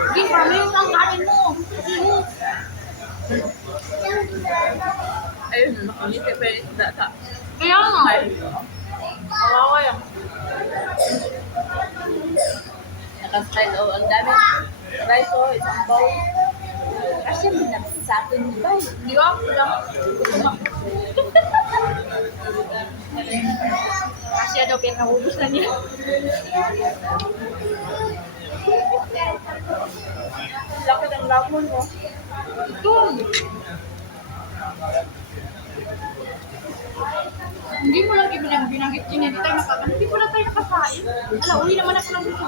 Hindi, parang yung ang kanin mo. Ayun, nakangiti pa yung isda sa Kaya nga. kawawa yan. Naka-style, oh, ang dami. Rice, oh, isang bowl. Kasi minapit sa akin ni Bay. Hindi ko ako lang. Kasi daw pinahubos na niya. Laki ng lamon mo. Ito. Hindi mo lang binanggit yun. Hindi mo lang tayo nakakain. Ala, uwi naman ako ng gusto.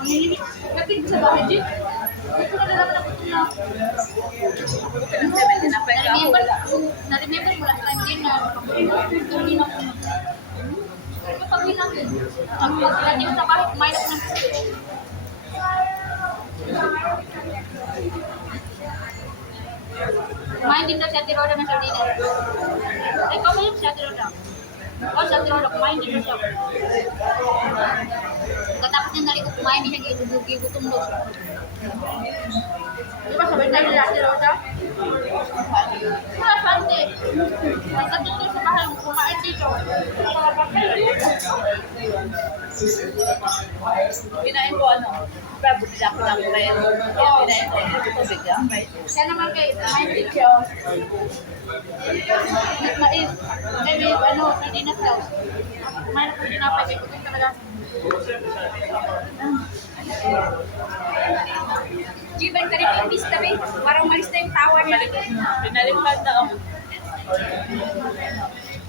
Manginginig. Natin sa bahay, Jit. Hindi ko na nalaman ako na. Na-remember mo last time din na hindi na ako. Kapag natin. Ang pagkakadi mo sa bahay, kumain ako ng gusto. Kumain din daw si Ate Roda ng sardinas. Ay, ikaw ba yun si Ate Roda? Oo, si Ate Roda, kumain din daw siya. Katapos niya nari ko kumain, di siya gutom daw siya. Di ba sabay tayo nila Ate Roda? Wala, Sante. Pagkatapos tayo sa bahay, kumain dito. Mga papel dito. Kinain ko ano? Bumili ako ng bread. Kinain ko yung tubig. Kaya naman kayo, kumain din siya. Mais. May ano, sardinas daw. Kumain ako din napay, may kutin talaga. Giban ka rin yung pista, babe. Parang umalis na yung tawa niya. Pinalipan na ako.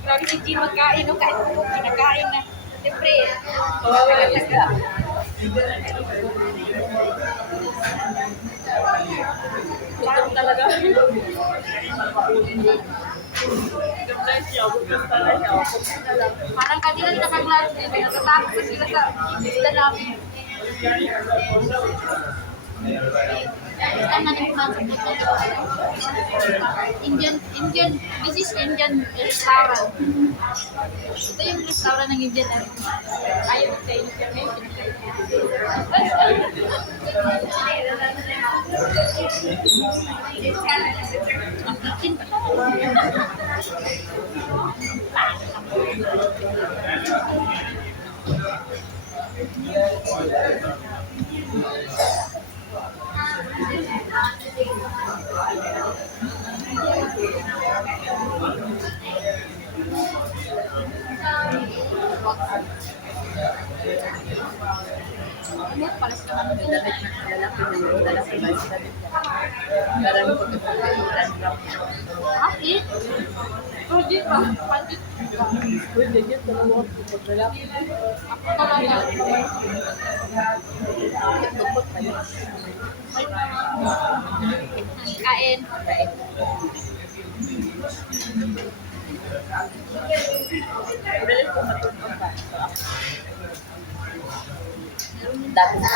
Grabe si G magkain, no? Kahit kinakain na. Siyempre, Kawawa yung isda. Gutom talaga. Gutom siya. Gutom talaga. Gutom na lang. parang kanila nakag-lunch din. Natatakot pa sila sa isla namin. Saan natin pumasok dito? This is Indian restaurant. Ito yung restaurant ng Indian. Ayaw sa Indian. Ano pala sa Damit na lalaki ng lalaki ba sila dito. Marami ko ito. Ah, eh? Oh, di ba? Pandit. Pwede yun. Dalawa ko lalaki. Ako talaga. Bukod pa yun. Kain. Bilis ko matulog pa. Dati na.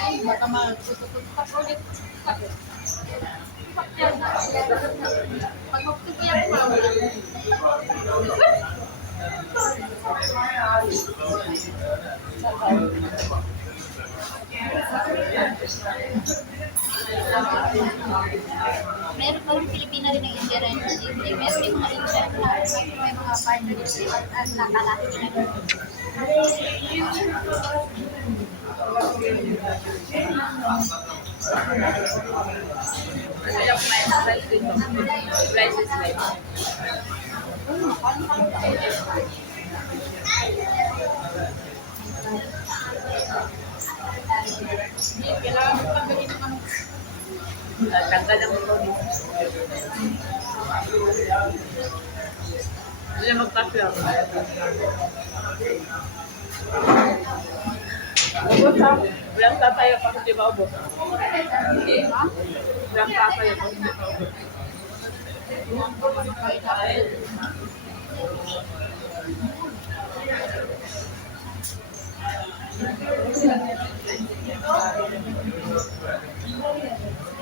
Ay, baka mag-tututok pa ulit. Pag magtugyan pa. Meron pa rin Pilipina rin ng India rin. Meron din mga India na may mga partner din at nakalaki na rin. Kaya kumain ng rice dito. Rice is life. Kailangan mo pagdating ng ano. Kanta lang ito. Hindi na magkasya. Ubus ha? Walang tataya pa hindi ba ubus? Hindi ha? Walang tataya pa hindi ba ubus?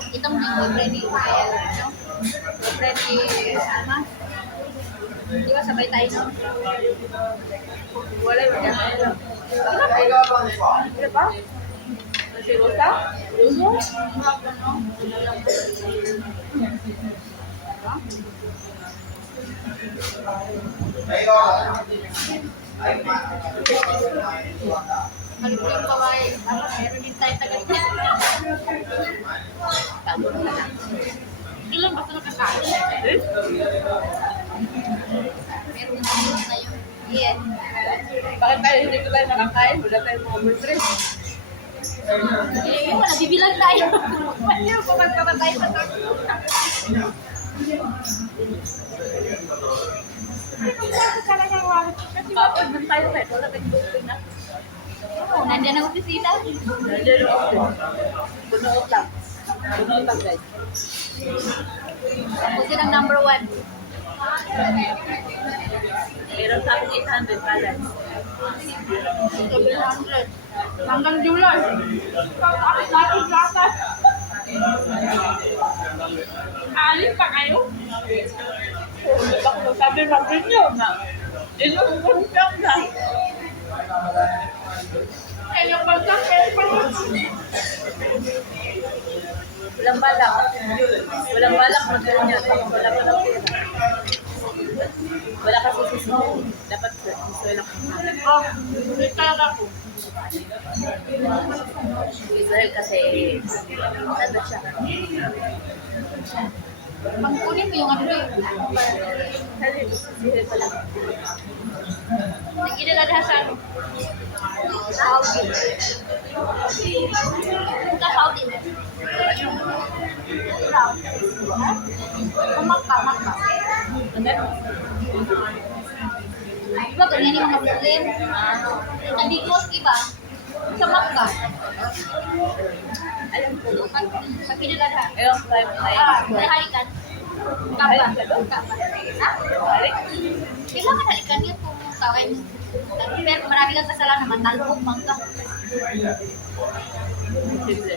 Itong libre ni libre ni Alma. Di ba sabay tayo no? Wala yung ganyan. Ano ba? Si Rosa? Rosa? Murag ano? Malipring pa ba eh. Ano, meron din tayo tagal niya. Tago na lang. Ilan ba ito nakakain? Meron na yun na yun. Yes. Bakit tayo hindi ko tayo nakakain? Wala tayong mga boyfriend. Eh, wala, bibilang tayo. Hindi ko magkamatay sa to. Kapag man tayo kahit wala tayong boyfriend na. Oo, nandiyan ang opisina. Nandiyan ako. Bunuot lang. Bunuot lang guys. Ako silang number 1. Meron sa akin 800 balance. 700. Hanggang July. Tapos natin lata. Alis pa kayo? Bakit sabi nyo na inusong na. Kaya pagkakit pa Walang balak. Walang balak magkaroon niya. Wala pa ng pera. Wala kasi sismo. Dapat Israel ako. Oh, ulit talaga ako. Israel kasi nandun siya. Pangkunin mo yung ano doon. Kasi Israel pa lang. Nag-inala na sa ano? Saudi. Punta Saudi. Makka. Hanggang Diba ganyan yung mga Muslim? Nandikos, diba? Sa Makka. alam ko. Sa kinilala. Ayun, tayo. Nahalikan. Kaba. Ha? Balik. Kailangan halikan yun kung kaway mo. Pero marami kang kasalanan, matalbog, mangga. Siyempre.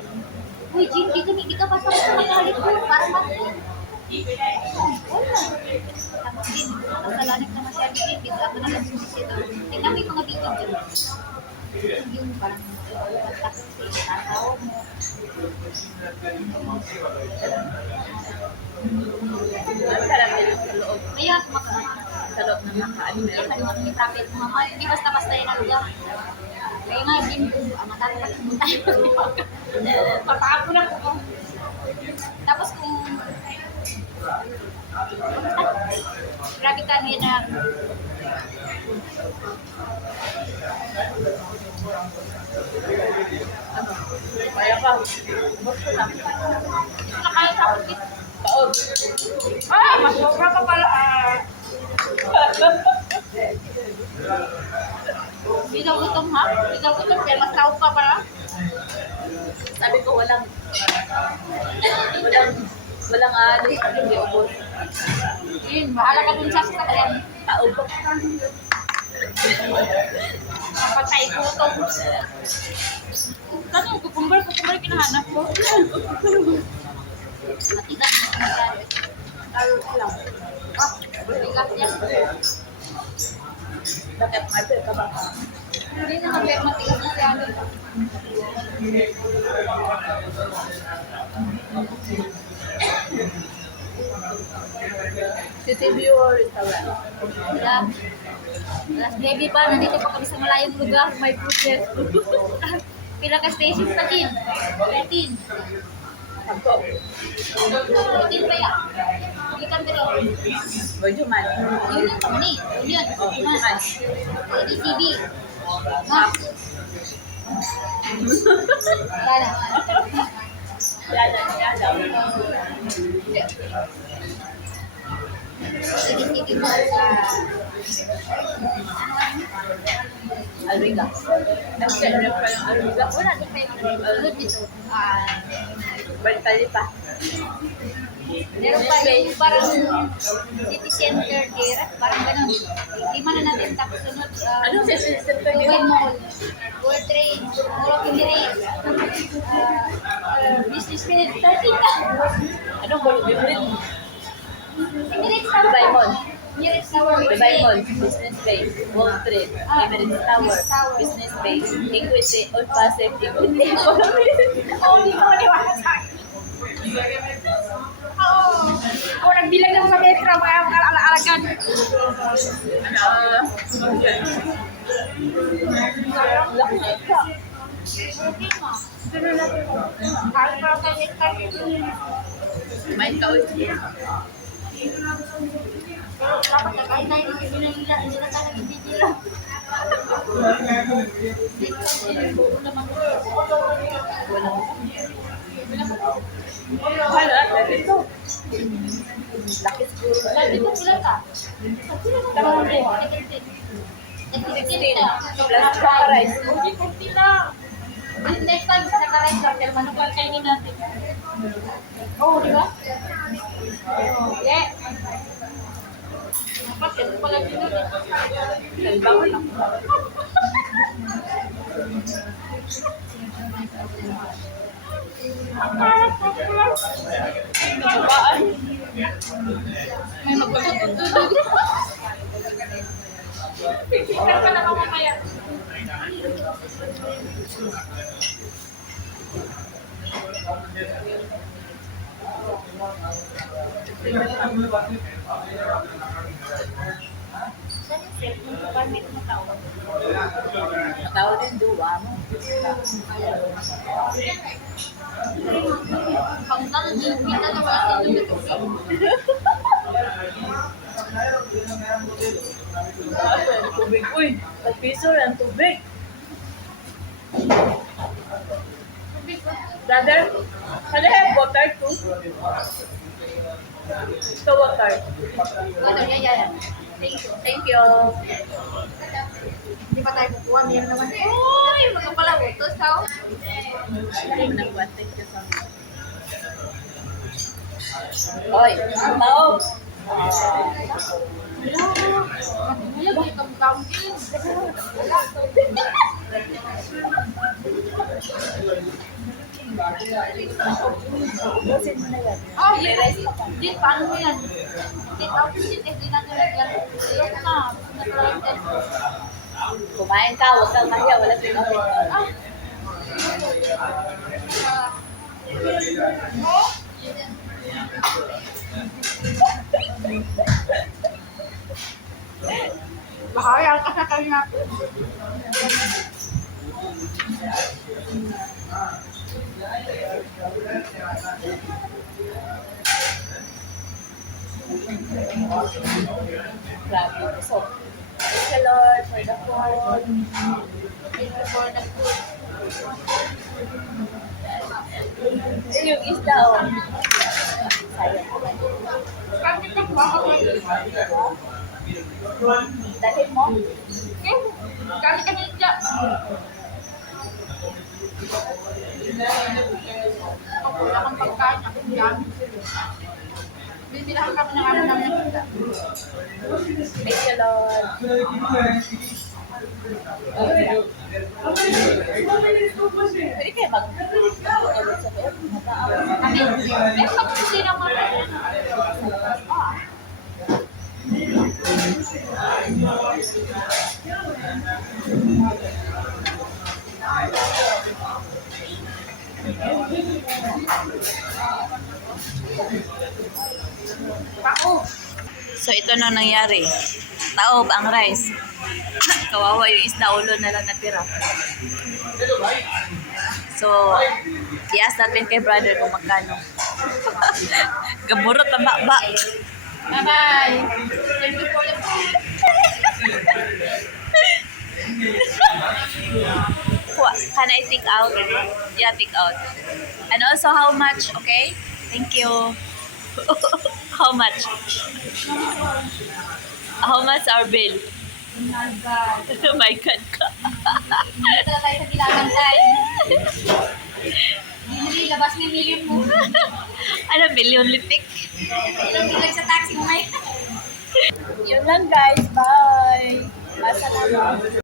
Uy, Jim, di ka basta maghalik ko. Para mag-in. Wala. Tapos din, kasalanan ka masyado din. Dito ako na lang sumisito. Tingnan mo yung mga video dyan. Yung parang tapos tatawa mo. Ang sarap din sa loob. Kaya kumaka. Sa loob ng makaano Kaya meron. kalimutan yung traffic mo mama. Hindi basta-basta yan ang lugar. Kaya nga, Jim, matatapat mo tayo. Papaako na ko. Tapos kung grabe ka niya na Ano? Kaya pa. Basta lang. nakaya sa akin. Paod. Ah, mas sobra pa pala. Hindi daw gutom ha? Hindi daw gutom, kaya mas tao pa pala. Sabi ko walang alis. Hindi ubos. Yun, bahala ka dun sa sasakyan. Taubok. Kapatay gutom. Ano, kukumbar kinahanap ko. Matigas na ang Carrot lang. Ah, matigas yan. Bakit marble ka ba? Hindi naman pero matigas na siya. City View or restaurant? Wala. Last baby pa, nandito pa kami sa malayong lugar. May process. Pila ka station pa din? 13. Pagko. 13 pa yan. Ikan pa rin. Medyo man. Yun yung kami. Yun. Oh, medyo man. ADTV. Ha? Wala na. Yada. ADTV mo sa... Alriga. Nag-share pa yung Alriga. Wala, di pa yung good dito. Balik pa. Meron pa yung parang city center there. Parang ganun. Lima na natin. Tapos sunod. Anong system to Dubai yun? Mall. World Trade. Mall of Emirates. Business Minute. 13 na. Anong bolo? Bibrit? Emirates na Dubai Mall. Nearest tower. Dubai Mall, Business Bay, Wall Street, Emirates Tower, Business Bay, Equity, Old Passive, Equity, Oo, hindi ko maniwala sa akin. Oo. Kung nagbilang lang sa metro, kaya mga alaalagan. Laki na ito. Okay mo. Kahit parang tayo Kumain ka ulit. dapat na kahit tayo hindi na tayo nagbibilang. Wala, ito. Laki siguro. Dito sila ka. Plus Kakarize. Next time, sa kakarize lang. Pero manukal kainin natin. Oo, di ba? Yeah. Dapat, ito pala dito. Nagbangon lang. Nababaan. May magpapatutulog. Picture ka na mamamaya. Matawag din duwa mo. Pagkakang kita na wala dito. Tubig. Uy, piso lang tubig. Brother, can I have water too? Ito water. Thank you. Hindi pa tayo kukuha. Meron naman. Uy! Mga pala utos ka. Hindi mo nagbuhat. Thank you so much. Oy, ang taog. Wala. Wala. Kamkamkin. Busin mo na yan. Oh, May rice pa pa. Dit, paano mo yan? Dit, out dit, hindi natin lagyan. Ayun na. Natural. Kumain ka, huwag kang mahiya. Wala pinapit. Ah. Bahaya ka sa kanya. Grabe. So, thank you Lord for the food. Thank you for the food. Yung isda, oh. Sayang. Bakit ka ba ako? Dahil mo? Kami ka ninja. Ako, wala kang pagkain. Ako yan. Bibilang kami ng ano namin ng kita. Thank you Lord. Pwede kayo mag-tulog sa loob. Kami, may pagkasi naman. Ah. Pao. So ito na nangyari. Taob ang rice. Kawawa yung isda ulo na lang natira. So, i-ask natin kay brother kung magkano. Gaburot na ba? Bye-bye. Thank you for the food. Can I take out? Yeah, take out. And also how much, okay? Thank you. How much? How much our bill? Oh my God ka. Dito tayo sa bilangan tayo. Hindi, labas na yung million mo. Ano, million lipik? Ilang bilang sa taxi mo may. Yun lang guys. Bye. Basta na lang.